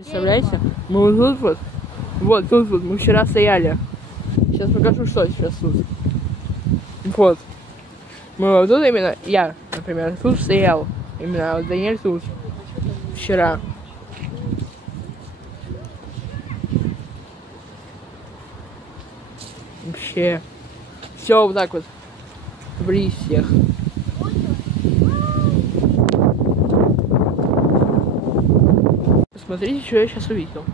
Представляете? Мы вот тут вот тут вот мы вчера стояли. Сейчас покажу, что сейчас тут. Вот. Мы вот тут именно, я, например, тут стоял. Именно вот Даниэль тут. Вчера. Вообще. Все вот так вот. Близ всех. Посмотрите, что я сейчас увидел.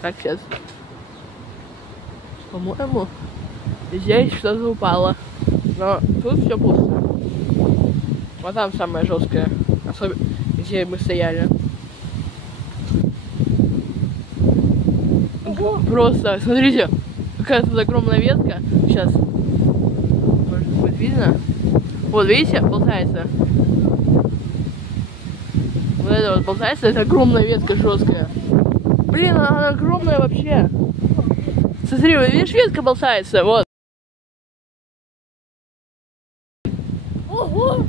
Так, сейчас. По-моему, здесь что-то упало. Но тут все пусто. Вот там самое жесткое. Особенно, где мы стояли. Просто, смотрите, какая тут огромная ветка. Сейчас. Может быть видно? Вот, видите, болтается. Вот это вот болтается, это огромная ветка жесткая. Блин, она огромная вообще. Смотри, вот видишь, ветка болтается, вот. Ого!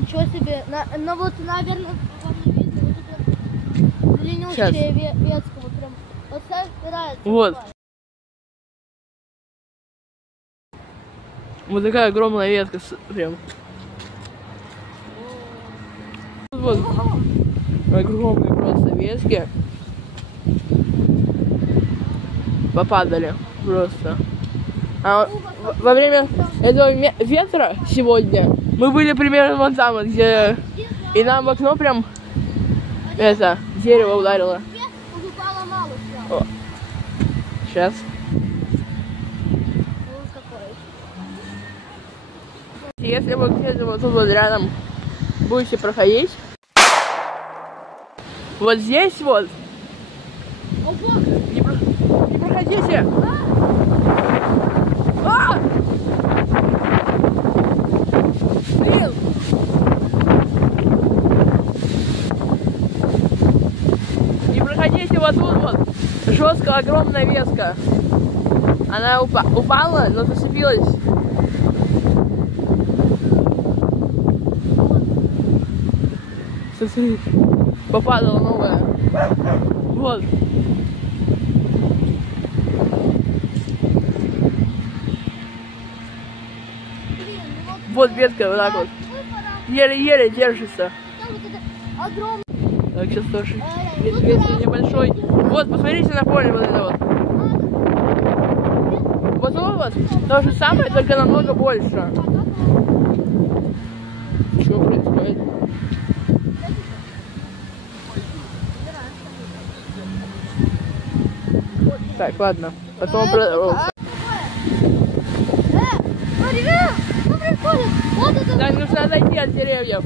Ничего себе. Ну вот, наверное, вам не видно, вот это длиннющая ветка, вот прям, вот собирается. Вот. Вот такая огромная ветка, прям. Вот. Огромные просто ветки. Попадали просто. А во время этого ветра сегодня мы были примерно вот там, вот, где... И нам в окно прям это дерево ударило. О. Сейчас. Если вы где-то вот тут вот рядом будете проходить, вот здесь вот, не проходите. Блин. Не проходите вот тут вот. Жесткая огромная ветка. Она упала, но зацепилась. Смотри, попадала новая. Вот. Вот ветка вот так вот. Еле-еле держится. Так, сейчас тоже. Ветер небольшой. Вот, посмотрите на поле вот это вот. Вот вот то же самое, только намного больше. Что происходит? Так, ладно. Потом продолжим. Так, нужно отойти от деревьев.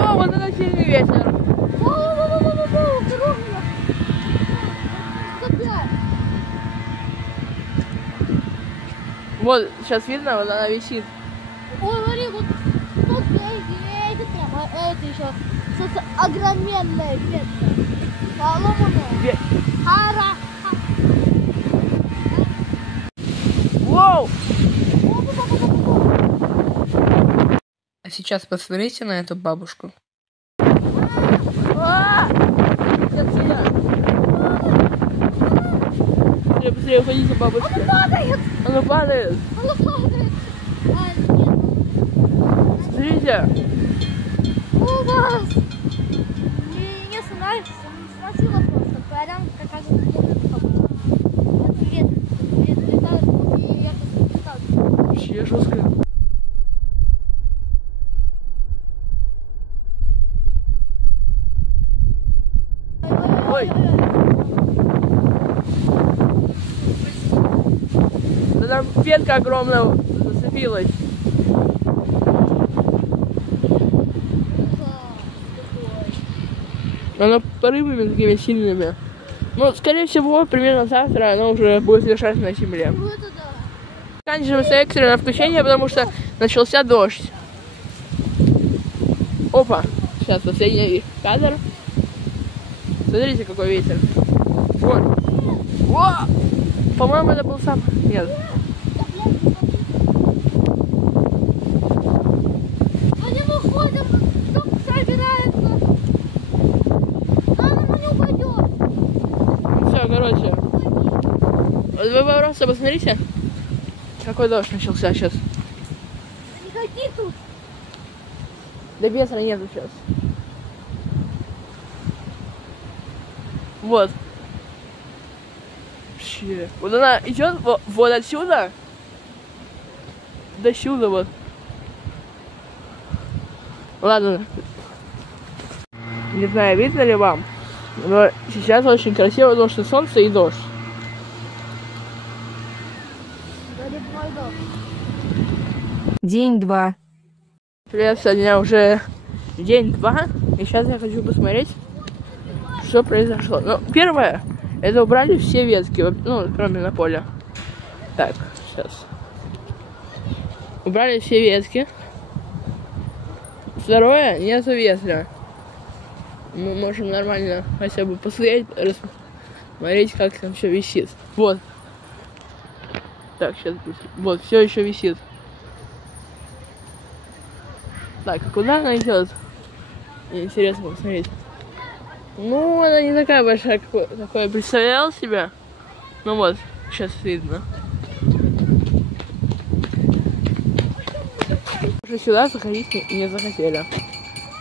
О, вот это сильный ветер. Вот, сейчас видно, вот она висит. Ой, смотри, вот тут едет прямо, это еще огроменная ветка. Поломанная. Воу! А сейчас посмотрите на эту бабушку. Быстрее уходите, бабушка. Она падает. Она падает. Смотрите. Ужас. Не спросила просто. Прям как ветер летает, и я просто вообще жестко. Ой. Да там ветка огромная зацепилась. Она порывами такими сильными. Ну, скорее всего, примерно завтра она уже будет лежать на земле. Ну, это да. Заканчивается экстренное включение, потому что начался дождь. Опа! Сейчас последний кадр. Смотрите, какой ветер. Вот. Во! По-моему, это был сам. Нет. Вот вы просто посмотрите, какой дождь начался сейчас. Не ходи тут. Да ветра нету сейчас. Вот. Вообще. Вот она идет вот отсюда. До сюда вот. Ладно. Не знаю, видно ли вам. Но сейчас очень красиво, потому что солнце и дождь. День 2. Привет, сегодня уже день 2. И сейчас я хочу посмотреть, что произошло. Ну, первое, это убрали все ветки, ну, кроме на поле. Так, сейчас. Убрали все ветки. Второе, нету ветра. Мы можем нормально хотя бы посмотреть, смотреть, как там все висит. Вот. Так, сейчас. Вот, все еще висит. Так, а куда она идет? Мне интересно посмотреть. Ну, она не такая большая, какой я представлял себе. Ну вот, сейчас видно. Уже сюда заходить не захотели.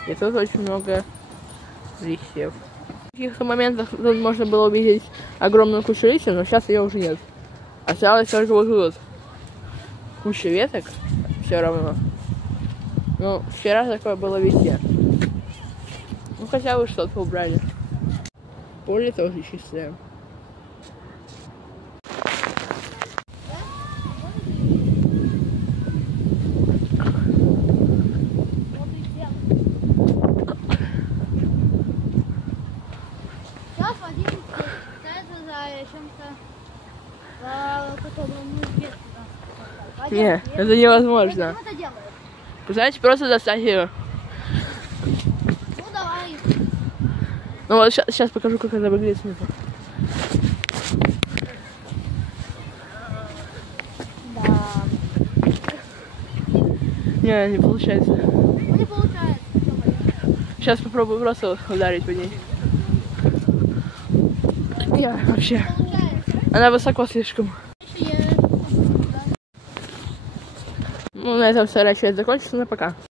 И тут очень много листьев. В каких-то моментах тут можно было увидеть огромную кучу листьев, но сейчас ее уже нет. Осталось только вот тут куча веток, все равно. Ну, вчера такое было везде. Ну, хотя бы что-то убрали. Поле тоже чистое. Сейчас Вадим пытается за чем-то, Не, это невозможно. Почему это делает? Знаете, просто достать ее. Ну давай. Ну вот сейчас покажу, как это выглядит снизу. Да. Не получается. Ну не получается. Сейчас попробую просто ударить по ней. Я вообще. Она высоко слишком. Ну, на этом вторая часть закончится, но пока.